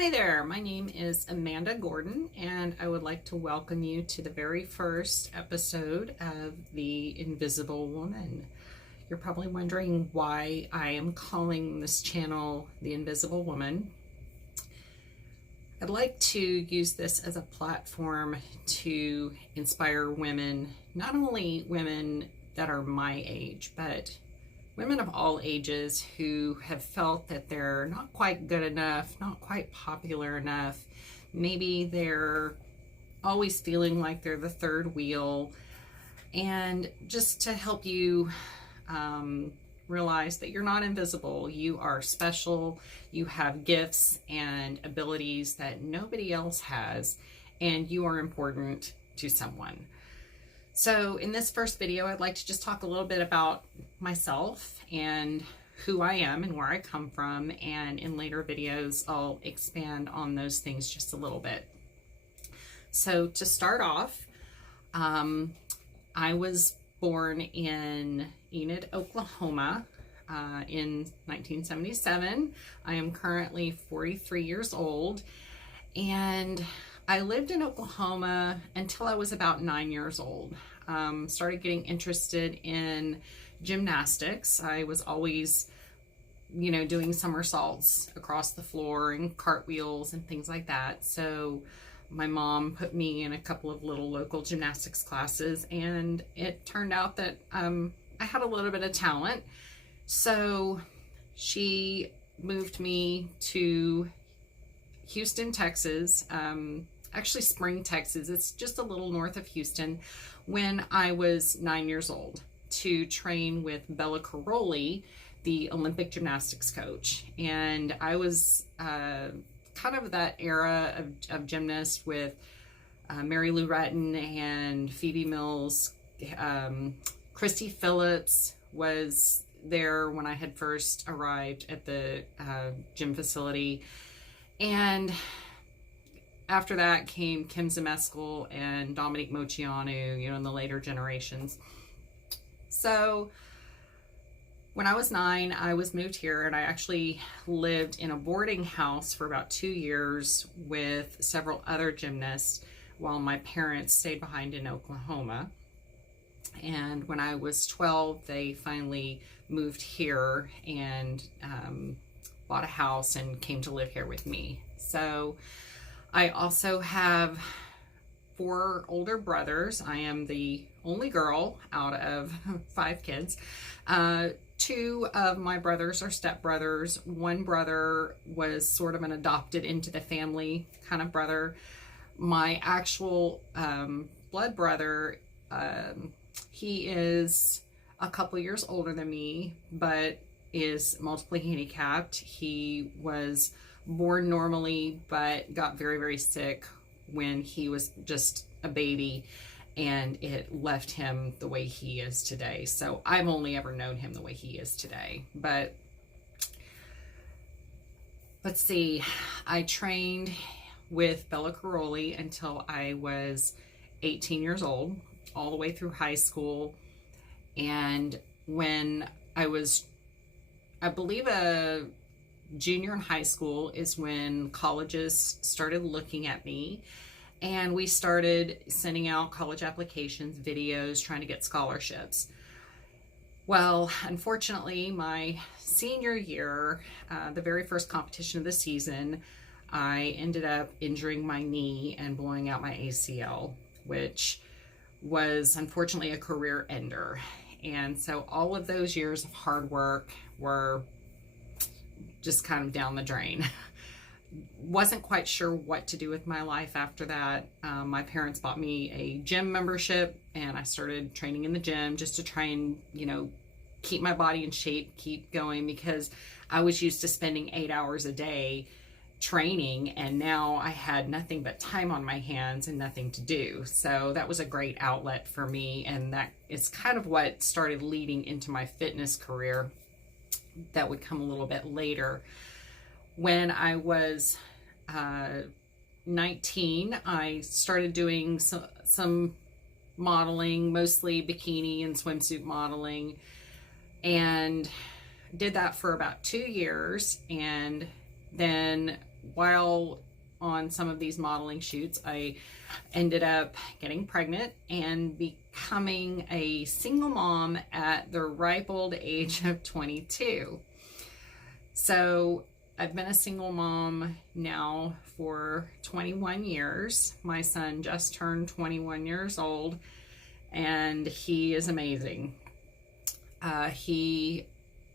Hi there, my name is Amanda Gordon, and I would like to welcome you to the very first episode of The Invisible Woman. You're probably wondering why I am calling this channel The Invisible Woman. I'd like to use this as a platform to inspire women, not only women that are my age, but women of all ages who have felt that they're not quite good enough, not quite popular enough. Maybe they're always feeling like they're the third wheel, and just to help you realize that you're not invisible. You are special. You have gifts and abilities that nobody else has, and you are important to someone. So in this first video, I'd like to just talk a little bit about myself and who I am and where I come from. And in later videos, I'll expand on those things just a little bit. So to start off, I was born in Enid, Oklahoma in 1977. I am currently 43 years old, and I lived in Oklahoma until I was about 9 years old. Started getting interested in gymnastics. I was always, doing somersaults across the floor and cartwheels and things like that. So my mom put me in a couple of little local gymnastics classes, and it turned out that I had a little bit of talent. So she moved me to Houston, Texas, actually Spring, Texas. It's just a little north of Houston, when I was 9 years old, to train with Bella Caroli, the Olympic gymnastics coach. And I was kind of that era of gymnast with Mary Lou Retton and Phoebe Mills. Christy Phillips was there when I had first arrived at the gym facility. And after that came Kim Zmeskal and Dominique Moceanu, in the later generations. So when I was 9, I was moved here, and I actually lived in a boarding house for about 2 years with several other gymnasts while my parents stayed behind in Oklahoma. And when I was 12, they finally moved here and bought a house and came to live here with me. So I also have 4 older brothers. I am the only girl out of 5 kids. 2 of my brothers are stepbrothers. One brother was sort of an adopted into the family kind of brother. My actual blood brother, he is a couple years older than me, but is multiply handicapped. He was born normally, but got very, very sick when he was just a baby, and it left him the way he is today. So I've only ever known him the way he is today. But let's see, I trained with Bella Caroli until I was 18 years old, all the way through high school. And when I was, I believe, a junior in high school is when colleges started looking at me, and we started sending out college applications, videos, trying to get scholarships. Well, unfortunately, my senior year, the very first competition of the season, I ended up injuring my knee and blowing out my ACL, which was unfortunately a career ender. And so all of those years of hard work were just kind of down the drain. Wasn't quite sure what to do with my life after that. My parents bought me a gym membership, and I started training in the gym just to try and, keep my body in shape, keep going, because I was used to spending 8 hours a day training, and now I had nothing but time on my hands and nothing to do. So that was a great outlet for me, and that is kind of what started leading into my fitness career that would come a little bit later. When I was 19, I started doing some modeling, mostly bikini and swimsuit modeling, and did that for about 2 years. And then while on some of these modeling shoots, I ended up getting pregnant and becoming a single mom at the ripe old age of 22. So I've been a single mom now for 21 years. My son just turned 21 years old, and he is amazing. He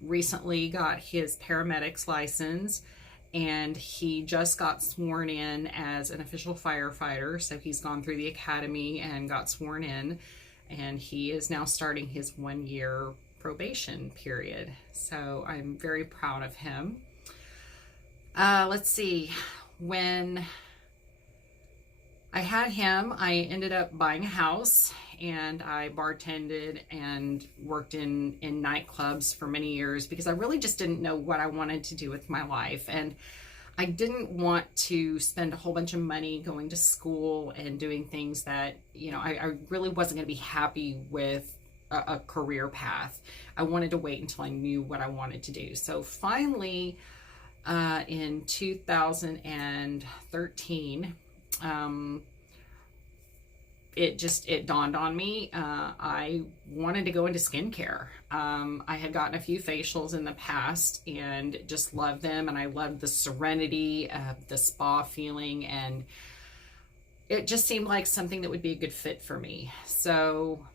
recently got his paramedic's license, and he just got sworn in as an official firefighter. So he's gone through the academy and got sworn in, and he is now starting his 1-year probation period. So I'm very proud of him. Let's see, when I had him, I ended up buying a house, and I bartended and worked in nightclubs for many years because I really just didn't know what I wanted to do with my life. And I didn't want to spend a whole bunch of money going to school and doing things that, you know, I really wasn't going to be happy with a career path. I wanted to wait until I knew what I wanted to do. So finally, in 2013, it dawned on me. I wanted to go into skincare. I had gotten a few facials in the past and just loved them, and I loved the serenity of the spa feeling, and it just seemed like something that would be a good fit for me. So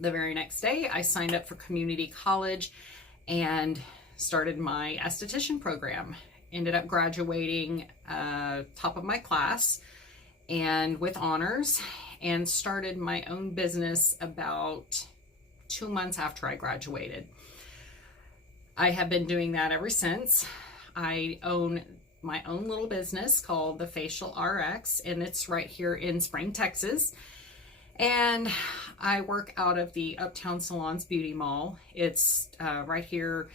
the very next day, I signed up for community college and started my esthetician program. Ended up graduating top of my class and with honors, and started my own business about 2 months after I graduated. I have been doing that ever since. I own my own little business called The Facial RX, and it's right here in Spring, Texas. And I work out of the Uptown Salons Beauty Mall. It's right here.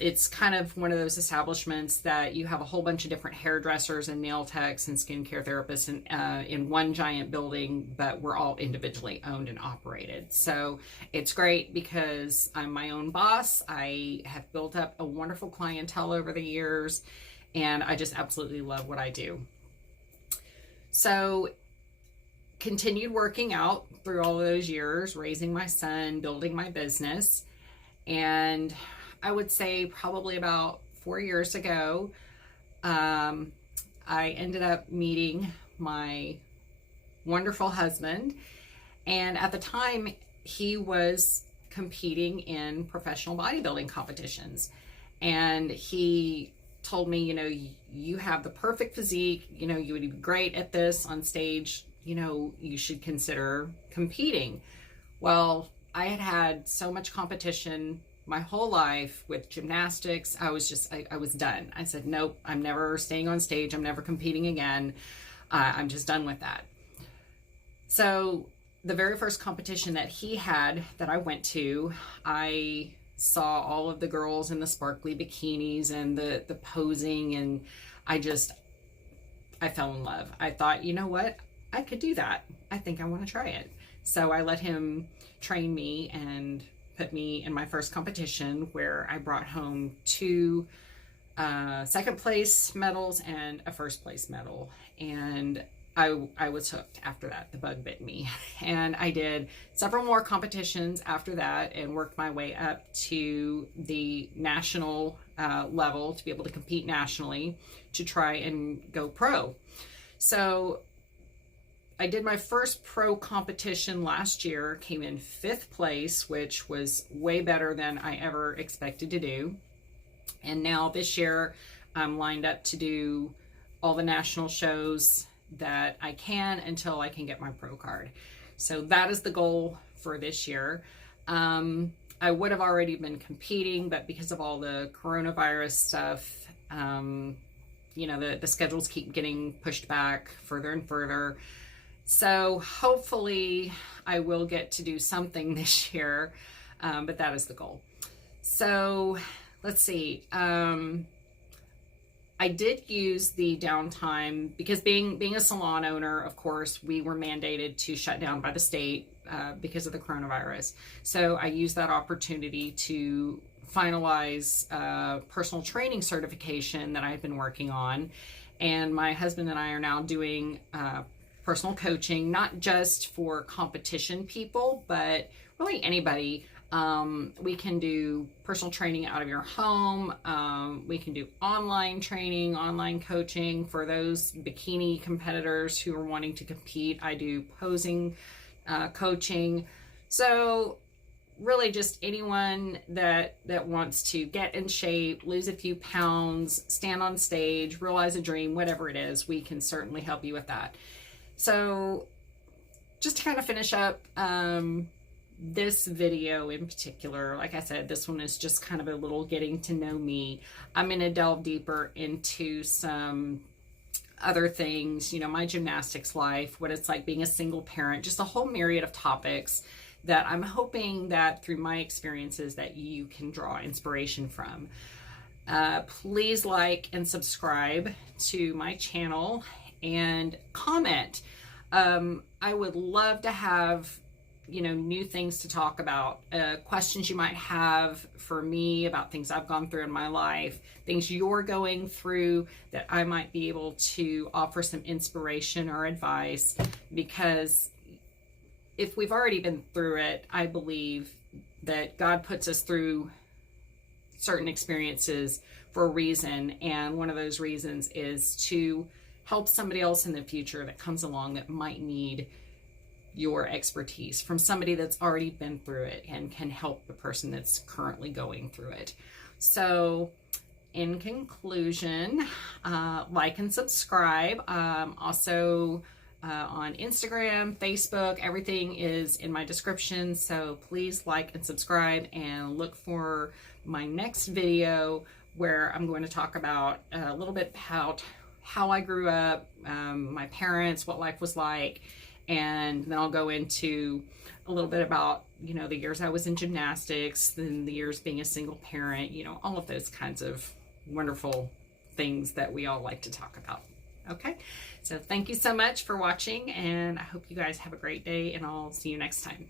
It's kind of one of those establishments that you have a whole bunch of different hairdressers and nail techs and skincare therapists in one giant building, but we're all individually owned and operated. So it's great because I'm my own boss. I have built up a wonderful clientele over the years, and I just absolutely love what I do. So continued working out through all of those years, raising my son, building my business, and I would say probably about 4 years ago, I ended up meeting my wonderful husband. And at the time, he was competing in professional bodybuilding competitions. And he told me, you know, you have the perfect physique, you know, you would be great at this on stage, you know, you should consider competing. Well, I had had so much competition my whole life with gymnastics. I was done. I said, nope, I'm never staying on stage. I'm never competing again. I'm just done with that. So the very first competition that he had that I went to, I saw all of the girls in the sparkly bikinis and the posing, and I fell in love. I thought, you know what? I could do that. I think I want to try it. So I let him train me and put me in my first competition, where I brought home 2 second place medals and a first place medal. And I was hooked after that. The bug bit me. And I did several more competitions after that and worked my way up to the national level to be able to compete nationally to try and go pro. So I did my first pro competition last year, came in 5th place, which was way better than I ever expected to do. And now this year, I'm lined up to do all the national shows that I can until I can get my pro card. So that is the goal for this year. I would have already been competing, but because of all the coronavirus stuff, you know, the schedules keep getting pushed back further and further. So hopefully I will get to do something this year, but that is the goal. So let's see. I did use the downtime because being a salon owner, of course, we were mandated to shut down by the state because of the coronavirus. So I used that opportunity to finalize personal training certification that I've been working on. And my husband and I are now doing personal coaching, not just for competition people, but really anybody. We can do personal training out of your home. We can do online training, online coaching for those bikini competitors who are wanting to compete. I do posing coaching. So really just anyone that wants to get in shape, lose a few pounds, stand on stage, realize a dream, whatever it is, we can certainly help you with that. So just to kind of finish up this video in particular, like I said, this one is just kind of a little getting to know me. I'm going to delve deeper into some other things, you know, my gymnastics life, what it's like being a single parent, just a whole myriad of topics that I'm hoping that through my experiences that you can draw inspiration from. Please like and subscribe to my channel and comment. I would love to have, you know, new things to talk about, questions you might have for me about things I've gone through in my life, things you're going through that I might be able to offer some inspiration or advice, because if we've already been through it, I believe that God puts us through certain experiences for a reason. And one of those reasons is to help somebody else in the future that comes along that might need your expertise from somebody that's already been through it and can help the person that's currently going through it. So in conclusion, like and subscribe. Also, on Instagram, Facebook, everything is in my description. So please like and subscribe, and look for my next video where I'm going to talk about a little bit about how I grew up, my parents, what life was like, and then I'll go into a little bit about, you know, the years I was in gymnastics, then the years being a single parent, you know, all of those kinds of wonderful things that we all like to talk about. Okay, so thank you so much for watching, and I hope you guys have a great day, and I'll see you next time.